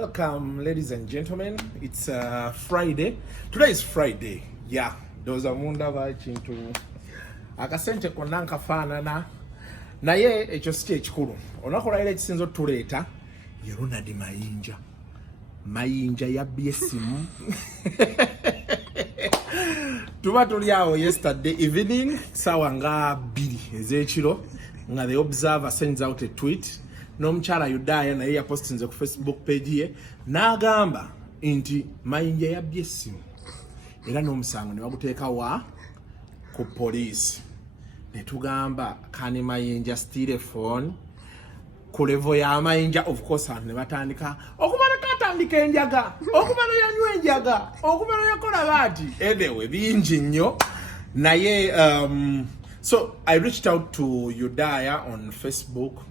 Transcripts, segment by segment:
Welcome, ladies and gentlemen. It's Friday. Today is Friday. Yeah, those are munda chintu. Akasente konanka fanana. Naye ekyo si ekikulu. Onakola ekisinzo tuleeta ye Ronald Mayinja. Mayinja yabbye essimu. Tuba tuli awo yesterday evening sawa nga 2 ez'ekiro nga the Observer sends out a tweet. N'omukyala Yudaya naye yapostinze ku Facebook page ye n'agamba nti Mayinja yabbye essimu era n'omusango ne baguteeka wa ku police. Ne tugamba kani Mayinja steal a phone ku level ya Mayinja. Of course ne batandika okubala katandika enjaga okubala yanywa enjaga okubala yakola bati edewe bingi nnyo naye so I reached out to Yudaya on Facebook.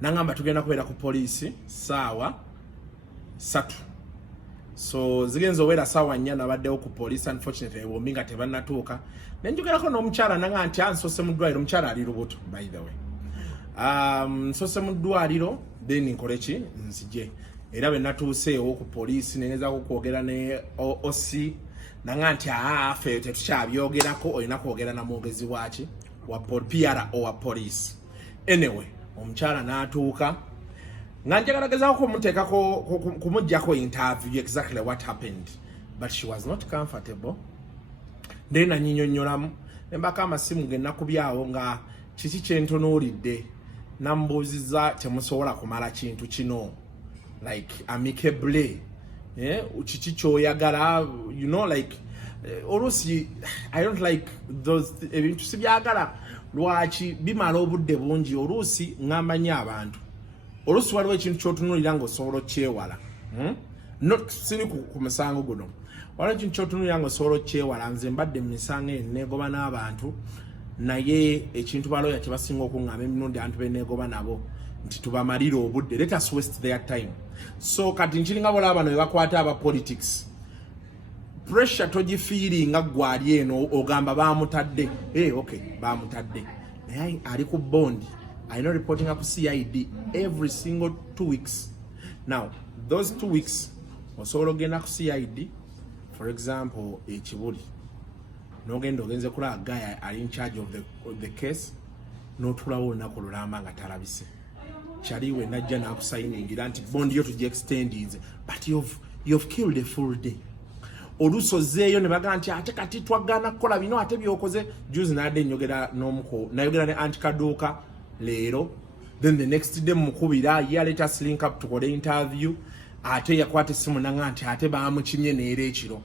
Nangamba tugenda kubeera ku police sawa 3. So zigenzo wera sawa 4 nabaddewo ku police. Unfortunately bombinga tebanatuuka. Nenjogerako n'omukyala nanga nti ansose mu ddwaliro. Omukyala ali lubuto by the way. Nsose mu ddwaliro then nkoleki nzije. Era bwe natuuseewo ku police nengezaako okwogera ne OC nanga nti ffe tetukyabyoogerako olina kwogera na mwogezi waki wa PR or police. Anyway omukyala n'atuuka nga njagalagezaako kumuteekako kumuggyako interview exactly what happened but she was not comfortable. Then nanyinyonnyolamu ne mbaka amasimu ge nakubyawo nga kiki kyentunuulidde nambuuziza temusobola kumala kintu kino like amicably kiki kyoyagala you know like oluusi I don't like those ebintu sibyagala lwaki bimala obudde bungi oluusi ng'amanyi abantu oluusi waliwo ekintu kyotunulira ng'osobola okyewala not siri ku musango guno waliwo ekintu kyotunulira ng'osobola okyewala. Nze mbadde mu misango neegoba n'abantu naye ekintu baloya kye basinga okuŋŋamba emirundi abantu beneegoba nabo nti tubamalire obudde, let us waste their time. So kati nkiringa bola bano bebakwata aba politics pressure togifiiringa gwali eno ogamba bamutadde okay bamutadde naye ali ku bond I know reporting up CID every single 2 weeks. Now those 2 weeks osobola ogenda ku CID for example ekibuli n'ogenda ogenze kulaba guy ali in charge of the case n'otulawo olunaku lulamba nga talabise kyaliwe najja n'akusayiningira nti bond yo tugi extendize but you've killed a full day. Olusozeeyo ne baga nti ate kati twagana kukola bino ate byokoze juzi nadde nyogera n'omuko nayogera ne Antikaduuka leero then the next day mukubira ya let us link up tukole interview ate yakwata essimu nanga nti ate bamukimye neera ekiro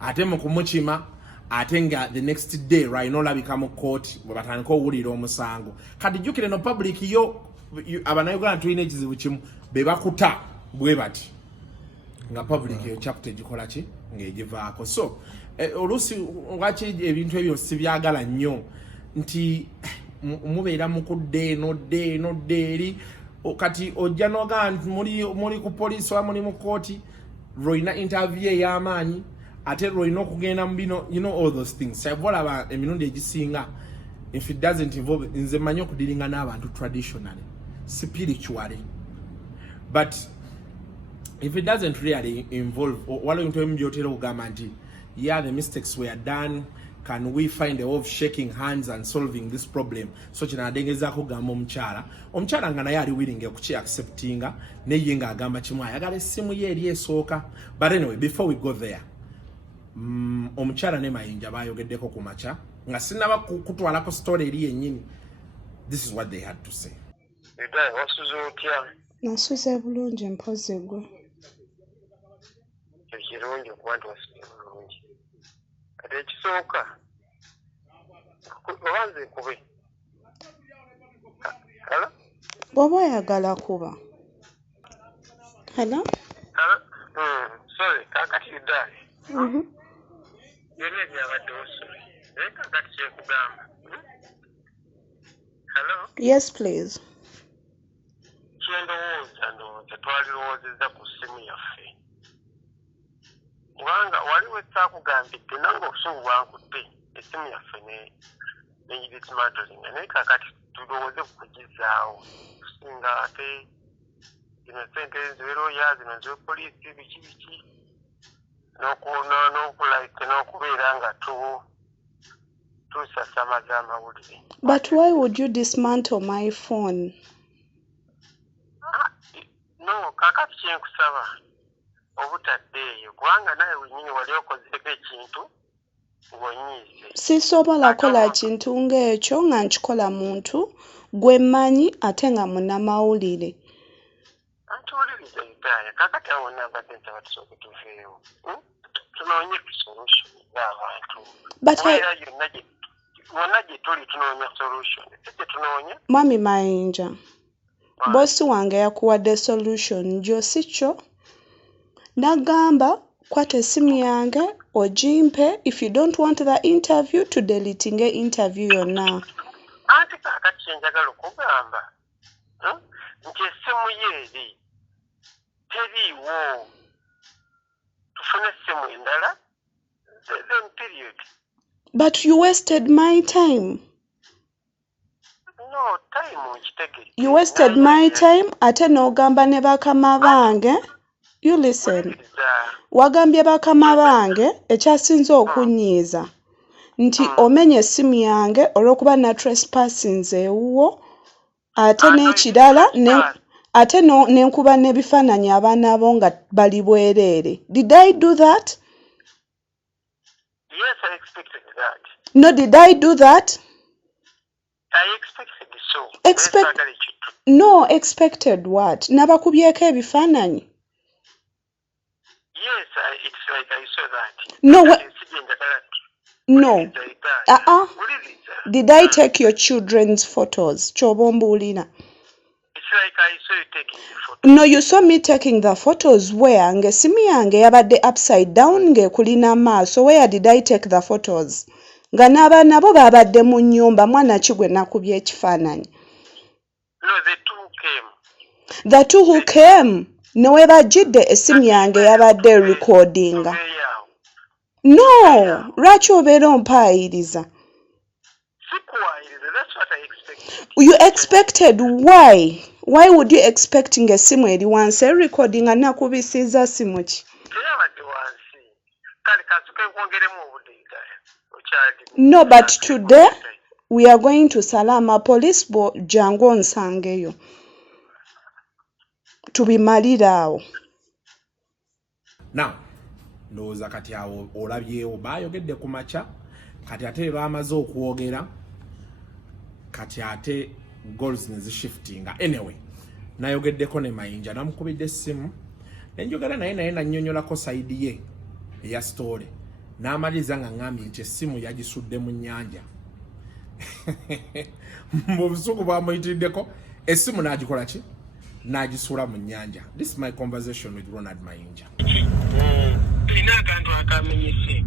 ate mukumukima ate nga the next day right no labika mu court bwe batandika owulira omusango kati jjukire no public yo abanayogera tulina ekizibu kimu be bakuta bwe bati nga public yo chapter gikola ki ngejivaako. So oluusi lwaki ebintu ebyo sibyagala nnyo nti mubeera mukudde nodde eri kati ojja noga nti muli ku police wa muli mu kooti lwoyina interview ey'amaanyi ate lwoyina okugenda mu bino you know all those things. Sabolaba emirundi egisinga if it doesn't involve nze manyi okudiringa n'abantu traditionally spiritually but if it doesn't really involve waliwo ebintu ebimu byotera okugamba nti yeah the mistakes were done, can we find a way of shaking hands and solving this problem. So kinadengezaako kugamba omukyala nga naye ali willing okuki acceptinga naye nga agamba kimu ayagala essimu ye eri esooka. But anyway before we go there omukyala ne Mayinja bayogeddeko ku makya nga sinaba kutwalako story eri yennyini. This is what they had to say. Nasuze bulungi mpozi gwe ekirungi okuba nti wasuze bulungi kati ekisooka obanze kube bw'oba oyagala kuba sorry kakati Yudaya yonna ebyabadde osole naye kakati kyekugamba yes please ndowooza twalirowoozezza ku ssimu yaffe kubanga waliwo ekyaakugambidde nange obusubu bwankutte essimu yaffe nenyiritimatolinga naye kakati tulowooze ku kugizaawo tusinga ate zino sente z'eroya zino z'epoliisi biki n'okubeera nga tusasamaza amawulire. But why would you dismantle my phone? No, kakati kyenkusaba obutaddeeyo kubanga nawe wenyini wali okozeeko ekintu ng'onyiize. Sisobola kola kintu ng'ekyo nga nkikola muntu gwe mmanyi ate nga munnamawulire. Antuwuliriza Uganda, kakati awo nabadde nsaba tusooke tuveewo. Tunoonye solution y'abantu. Yonna gye tuli tunoonya solution. Si gye tunoonya? Mwami Mayinja, bossi wange yakuwadde solution gyo si kyo. Nagamba kwata essimu yange ogimpe, if you don't want the interview to deletinge interview yonna. Anti kakati kyenjagala okugamba nti essimu ye eri teriiwo, tufune essimu endala then period. But you wasted my time. No, time nkitegeeza. You wasted my time ate n'ogamba ne bakama bange. You listen. Wagambye bakama bange ekyasinze okunyiiza nti omenye essimu yange olw'okuba na trespassings ewuwo ate n'ekirala ate n'enkuba n'ebifaananyi abaana abo nga bali bwereere. Did I do that? Yes, I expected that. No, did I do that? I expected so. No, expected what? Nabakubyeko ebifaananyi? Yes, it's like I saw that. No. Did I take your children's photos? Chobombulina. It's like I saw you taking the photos. No, you saw me taking the photos where? Nge simu yange yabadde upside down nge kulina maaso. Where did I take the photos? Nga n'abaana bo babadde mu nnyumba mwana ki gwe nakubye ekifaananyi? No, the two came. The two who came? Newe bajjidde essimu yange yabadde recordinga. No, lwaki obeera ompaayiriza? That's what I expected. You expected why? Why would you expect ng'essimu eri wansi recordinga nakubisiza simu ki? No, but today we are going to Salama Police jangu onsangeyo. Tubimalira awo. Now, ndowooza kati awo olabyewo baayogedde ku makya kati ate bamaze okwogera kati ate goals ne zishiftinga. Anyway, nayogeddeko ne Mayinja namukubidde essimu nenjogera naye nannyonnyolako sayidi ye eya story n'amaliza nga ngambye nti essimu yagisudde mu nnyanja. Mu busuku bwamuyitiriddeko essimu n'agikola ki? N'agisula mu nnyanja. This is my conversation with Ronald Mayinja. Sina akantu akamenyese.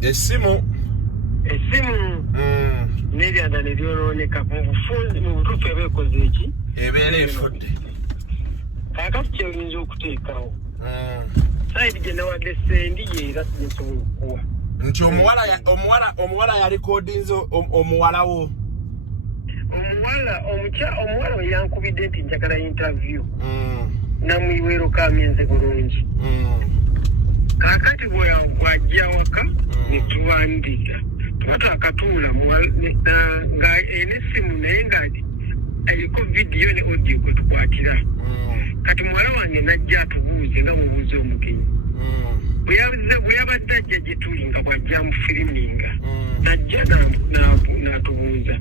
Essimu n'eryanda ne lyonooneka mu butuufu ebeekoze eki? Ebeera efudde. Kaakati kyoyinza okuteekawo. Sayidi gye nawadde sendi ye era sinsobola okukuwa. Nti omuwala yalikodinze omuwalawo. Omuwala we yankubidde nti njagala interview. Namuyiweero kaamenze bulungi. Kaakati bw'ajja waka ne tubandika. Tuba twakatuula nga n'essimu naye nga eriko vidiyo ne audio kwe tukwatira. Kati muwala wange najja atubuuze nga mubuuze omugenyi. Bwe yabadde ajja gye tuli nga bw'ajja amufiriminga. Najja n'atubuuza.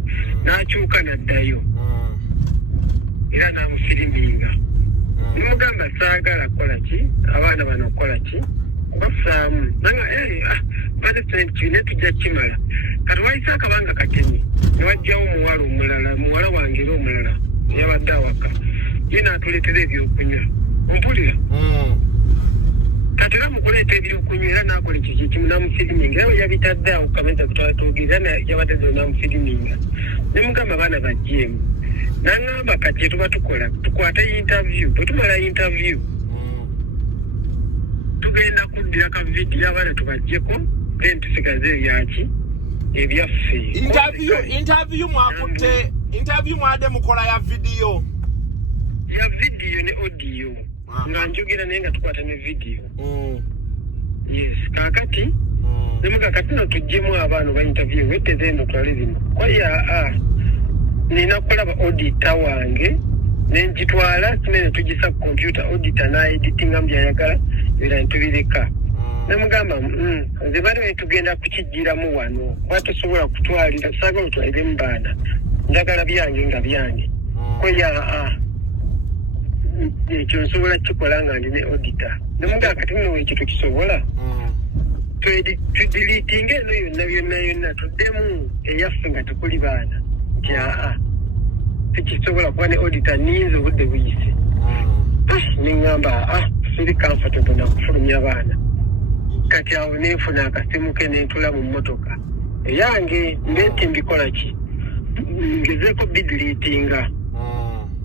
N'akyuka n'addayo. Era n'amufiriminga. Nimugamba saagala kukola ki? Abaana bano kukola ki? Kubafaamu. Nanga management kiine tujja kimala. Kati wayise akabanga katemi. Ne wajjawo muwala wange era omulala. Yabadde awaka. Ye n'atuleetera ebyokunywa. Ompulira? Kati era mukuleeta ebyokunywa era n'akola ekyo kimu n'amufiriminga. Era yabitadde awo kameza kutwatuugiza yabadde zo n'amufiriminga. Ne mugamba abaana bajjeemu. N'angamba kati tuba tukola tukwate interview. Bwe tumala interview tugenda kuddira ka vidiyo abaana tubajjeko then tusigaze ebyaki ebyaffe. Interview mwakutte interview mwade mukola ya video. ya video ne audio nga njogera naye nga tukwata ne video yes kakati nemuga kati no tujjemu abaana ba interview weteze ndo twalirimo kwa ya nina kulaba auditor wange nenjitwala kinene tugisa computer auditor na editing ambya yagala era ntubireka nemugamba nze bali tugenda kukijjira mu wano batusobola kutwalira saga otwalire mbana njagala byange nga byange kwa ya ekyo nsobola kikola nga ndine auditor nemuga kati nno ekyo tukisobola tudilitinga eno yonna tuddemu eyaffe nga tukuli baana nti tekisobola kuba ne auditor ninza obudde buyise neŋŋamba siri comfortable nakufulumya abaana kati awo nenfuna akasimu ke nentula mu mmotoka eyange mbenti mbikola ki ngezeeko bidilitinga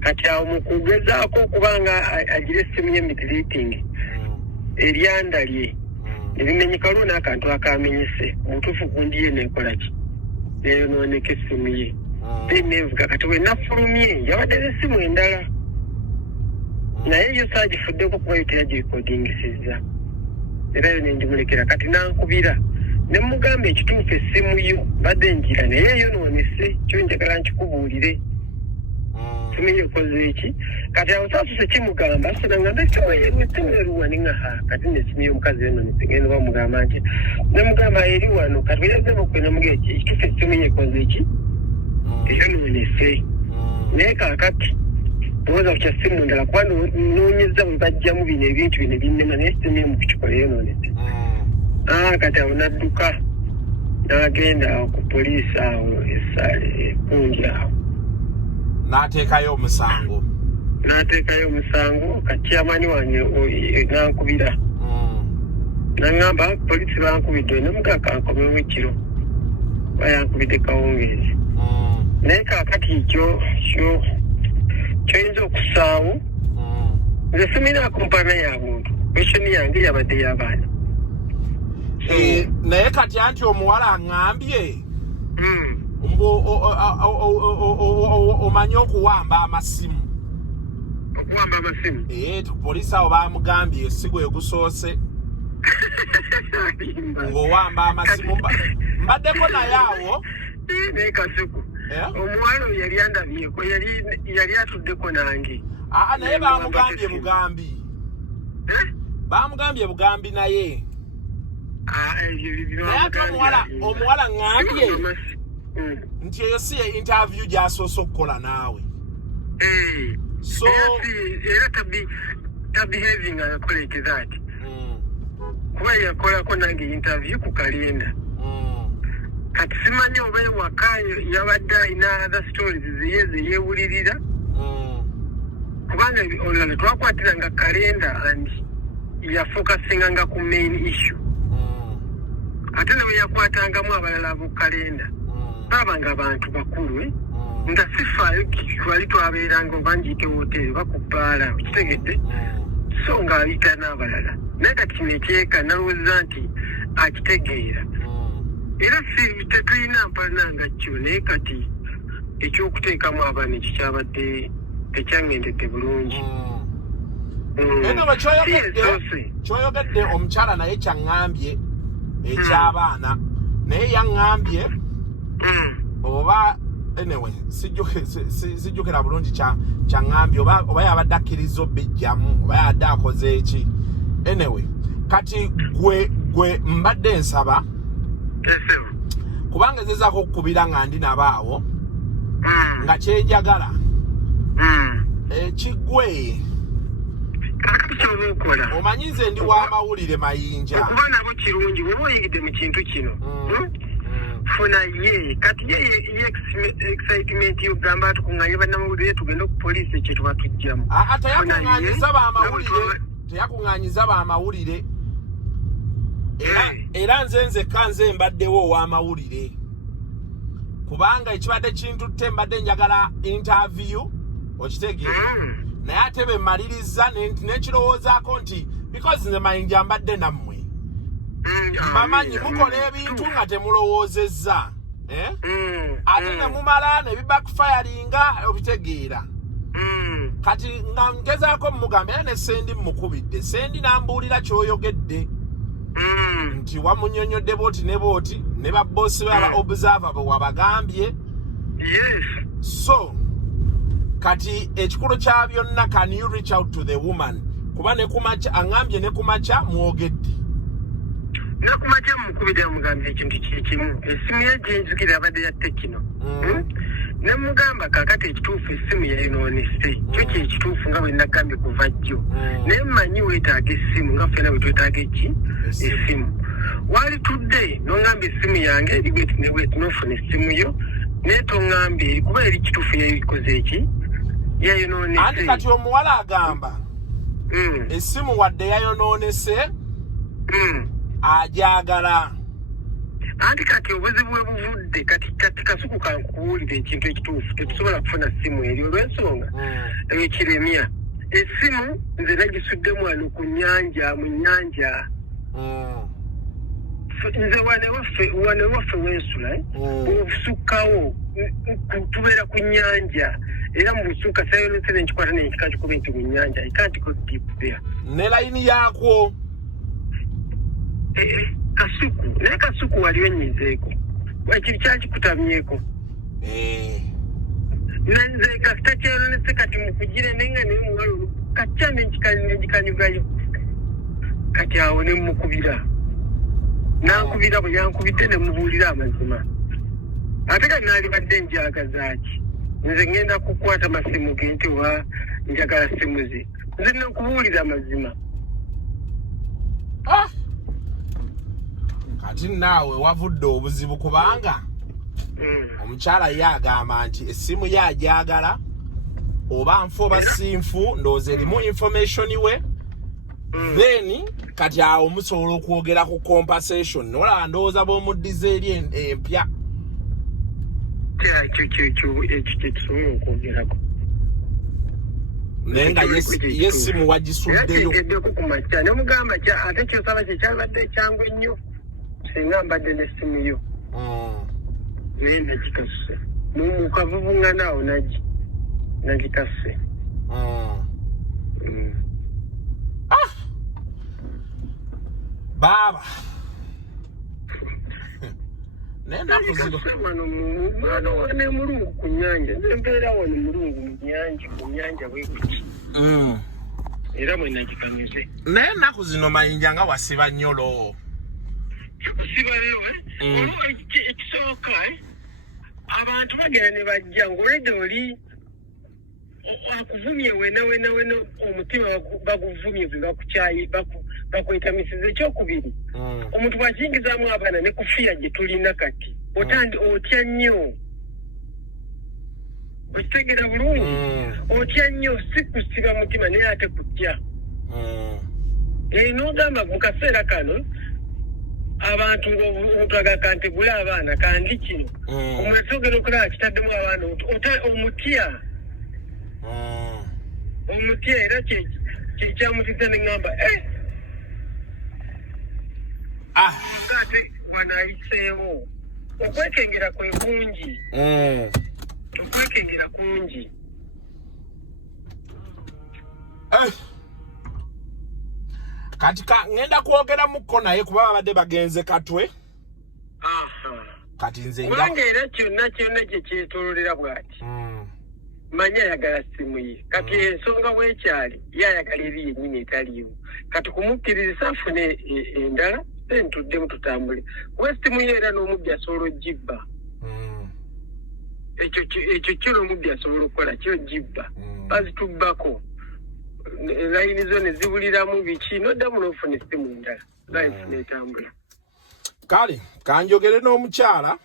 kati awo mu kugezaako okubanga agira essimu y'emidilitingi eryanda lye nebimenyeka luno akantu akamenyese omutuufu kundiye nekola ki neyonooneka essimu ye nevuga kati we nafulumye yabadde n'essimu endala naye yo saagifuddeko kuba yo teyagirikodingisiza era yo nenjimulekera kati nankubira nemugamba ekituufu essimu yo badde njira naye yonoonese kyo njagala nkikubuulire simenye okoze eki kati awo saasuse kimugamba asanangamba essimu eruwa ningaha kati nesimu y'omukazi yonoonese ngenda bamugamba nti nemugamba eri wano kati weyazemu okwenamuga eki ekituufu essimu ye ekoze eki eyonoonese naye kakati ndowooza ku kya ssimu ndala kuba noonyeza bwe bajjamu bino ebintu bino binnema naye essimu emu kukikola eyonoonese kati awo nadduka n'agenda awo ku poliisi awo esaale ekungi awo n'ateekayo omusango kati amaani wange nankubira naŋŋamba poliisi bankubidde nemuga kankomewo ekiro bayankubidde kawungeezi naye kaakati kyoyinza okusaawo nze simina kumpaana ya muntu kweshoni yange yabadde y'abaana naye kati anti omuwala aŋŋambye omanye okuwamba amasimu poliisi awo bamugambye esigo egusoose ng'owamba amasimu mbaddeko naye awo naye kasuku omuwala oyo yali andabyeko yali atuddeko nange naye bamugambye bugambi bugambi naye ate omuwala ŋŋambye nti eyo si ye interview gy'asoose okukola naawe so era tabehaving like that kuba yakolako nange interview ku kalenda kati simanyi oba ewaka yabadde alina other stories zeyewulirira kubanga olulala twakwatiranga kalenda and yafocusinganga ku main issue ate ne bwe yakwatangamu abalala ab'okalenda baabanga abantu bakulu nga sifaayo twali twabeeranga oba njiyite woteeri bakubbaala kitegedde so ng'ayita n'abalala naye kati kino ekyeka nalowooza nti akitegeera era tetulina mpalananga kyo naye kati ekyokuteekamu abaana ekyo kyabadde tekyangendedde bulungi kyoyogedde omukyala naye kyaŋŋambye eky'abaana naye yaŋŋambye oba anyway sijjukira bulungi kyaŋŋambye oba yabadde akkiriza obbijjamu oba yabadde akoze eki anyway kati gwe mbadde nsaba kubanga ezezaako okukubira nga ndi nabaawo nga kyenjagala ekigwe omanyi nze ndi w'amawulire mayinja okuba nabo kirungi bweba oyingidde mu kintu kino funa ye kati ye excitement yogamba tukuŋŋanye bannamawulire tugende ku poliisi ekyo tuba tujjamu teyakuŋŋanyiza bamawulire era nze nzekka nze mbaddewo ow'amawulire kubanga ekibadde kintutte mbadde njagala interview okitegeera naye ate be mmaliriza nekirowoozaako nti because nze mayinja mbadde nammwe mbamanyi mukola ebintu nga temulowoozezza ate ne mumala ne bibackfiringa obitegeera kati nga ngezaako mugamba ne sendi mukubidde sendi nambuulira kyoyogedde nti wamunyonyodde booti ne babbosi baba observer bwe wabagambye. Yes. So kati ekikulu kya byonna, can you reach out to the woman? Kuba ne kumacha angambye ne kumacha mwogedde. Ne kumacha mukubidde mugambye ekintu kikimu. Esimu ye gyenzukira abadde yatte kino. Ne mugamba kakati ekituufu essimu yayonoonese. Kyo kyekituufu nga bwe nagambye kuva jjo. Ne mmanyi weetaaga essimu nga ffena bwe twetaaga essimu. Wali tudde n'ongamba essimu yange eri bweti n'ofuna essimu yo naye tongambye kuba eri kituufu yayikoze eki yayonoonese. Anti kati omuwala agamba essimu wadde yayonoonese ajagala. Anti kati obuzibu bwe buvudde kati kasuku kankuwulira ekintu ekituufu tetusobola kufuna ssimu eri olw'ensonga ekiremya. Essimu nze nagisuddemu wano mu nnyanja. Nze wane waffe wensula obusukkawo tubeera ku nnyanja era mu busukka sayonese nenkikwata nenkikakikuba nti mu nnyanja I can't go deep there. Ne layini yaakwo kasuku naye kasuku wali wenyizeeko ekiri kyakikutamyeko nanze kasita kyononese kati mukugire nenga nemuwalo kacya nenkikanyugayo kati awo nemukubira nankubira bwe yankubidde nemubuulira amazima ate kati naali badde njagazaaki nze ngenda kukwata masimu ge nti wa njagala simu ze nze nekubuulira amazima. Kati naawe wavudde obuzibu kubanga omukyala ye agamba nti essimu ye ajagala oba nfu oba sinfu ndowooza erimu information we then kati awo musobola okwogera ku compensation nolaba ndowooza b'omuddiza eri empya. ekyo kisobola okwogerako naye nga yessimu wagisuddeyo yategeddeko ku makya ne mugamba ate kyosaba kyekyabadde ekyangu ennyo singa mbadde n'essimu yo naye nagikase mukavubuŋŋana awo nagikase. Baba nenaku zino mwana wane mulungu ku nnyanja nembeera wano mulungu mu nnyanja bwekuki era bwe nagikamize. naye ennaku zino mayinja nga wasiba nnyolo siballo ekisooka abantu bagera ne bajja ng'olwedde oli akuvumye wena omutima baguvumye bakukyayi bakwetamisiza. Ekyokubiri omuntu bwakiyingizaamu abaana ne kufiya gye tulina kati otya nnyo okitegera bulungi otya nnyo si kusiba mutima naye ate kujja n'ogamba mu kaseera kano abantu omuntu agakantegula abaana kandi kino omuntu ogera okulaba kitaddemu abaana omutya era kyekyamutiza neŋŋamba ate wanayiseewo okwekengera kwe kungi okwekengera kungi. kati ngenda kwogeramuko naye kuba babadde bagenze Katwe. Kati nze kubanga era kyonna kye kyetololera bw'ati manya ayagala simu ye kati ensonga bwekyali yayagala eri yennyini etaliiwo kati kumukkiriza afune endala then tuddemu tutambule kuba simu ye era n'omubbi asobola ogibba. ekyo kyo n'omubbi asobola okukola kyo gibba bazitubbako layini zo ne zibuliramu biki noddamu n'ofuna essimu endala life n'etambula. Kale kanjogere n'omukyala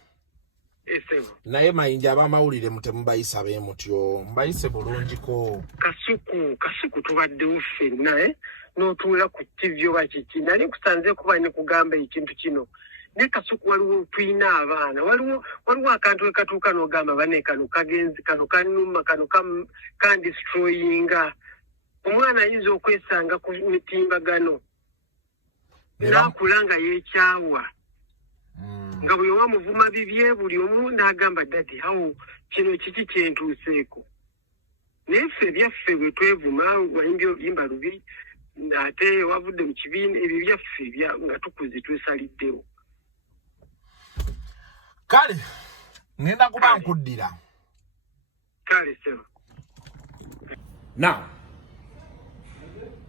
naye mayinja abamawulire mutemubayisa bee mutyo mbayise bulungiko. Kasuku tubaddewo ffenna n'otuula ku TV oba kiki nali kusanze kuba ne kugamba ekintu kino naye Kasuku waliwo tulina abaana waliwo akantu ekatuuka n'ogamba bane kano kagenzi kano kanuma kano kandistroyinga omwana ayinza okwesanga ku mitimbagano n'akula nga yeekyawa nga buli wamuvuma bibye buli omu n'agamba dadi awo kino kiki kyentuuseeko neffe byaffe bwe twevuma wayimbi oluyimba lubi ate wavudde mu kibiina ebyo byaffe nga tukuze twesaliddewo kale ngenda kuba nkuddira kale sebo. Now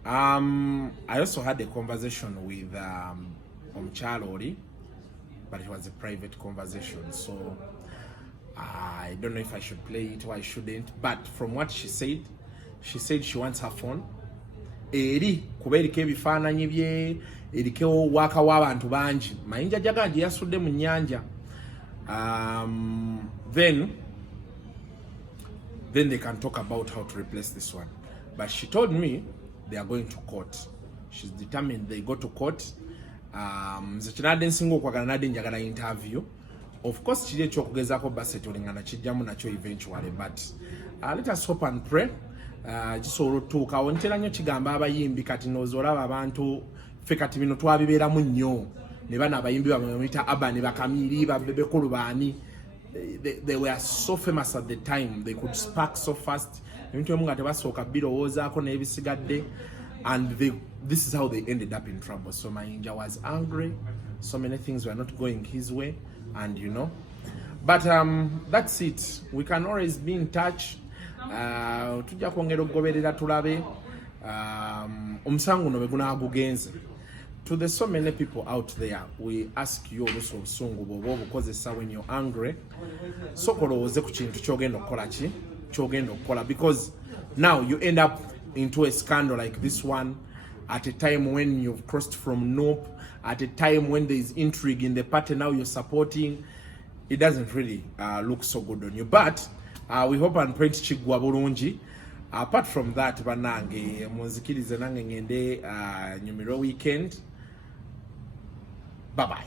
I also had a conversation with Omchalori, but it was a private conversation, so I don't know if I should play it or I shouldn't. But from what she said she wants her phone. Eri kuberika ebifaananyi bye erikewo waka w'abantu bangi mayinja jagandi yasudde mu nnyanja. Then they can talk about how to replace this one. But she told me they are going to court. She's determined they go to court. Mzekinadde nsinga okwagala nadde njagala interview. Of course kiri ekyokugezaako basset olingana kijjamu nakyo eventually, but let us hope and pray. Kisobola otuukawo ntera nnyo kigamba abayimbi kati noozolaba abantu ffe kati bino twabibeeramu nnyo ne bano abayimbi bamwe bamuyita Abani Bakamiri babebekulu baani. They were so famous at the time. They could spark so fast. Ebintu ebimu nga tebasooka birowoozaako n'ebisigadde, and this is how they ended up in trouble. So Mayinja was angry. So many things were not going his way, and you know. But that's it. We can always be in touch. Tujja kwongera okugoberera tulabe omusango no begunaagugenze. To the so many people out there, we ask you also obusungu bwoba obukozesa when you're angry. So kolowooze ku kintu kyogenda okukola because now you end up into a scandal like this one at a time when you've crossed from Nope, at a time when there is intrigue in the party now you're supporting. It doesn't really look so good on you, but we hope and pray chigwa bulungi. Apart from that, banange munzikirize nange ngende nyumiro weekend. Bye bye.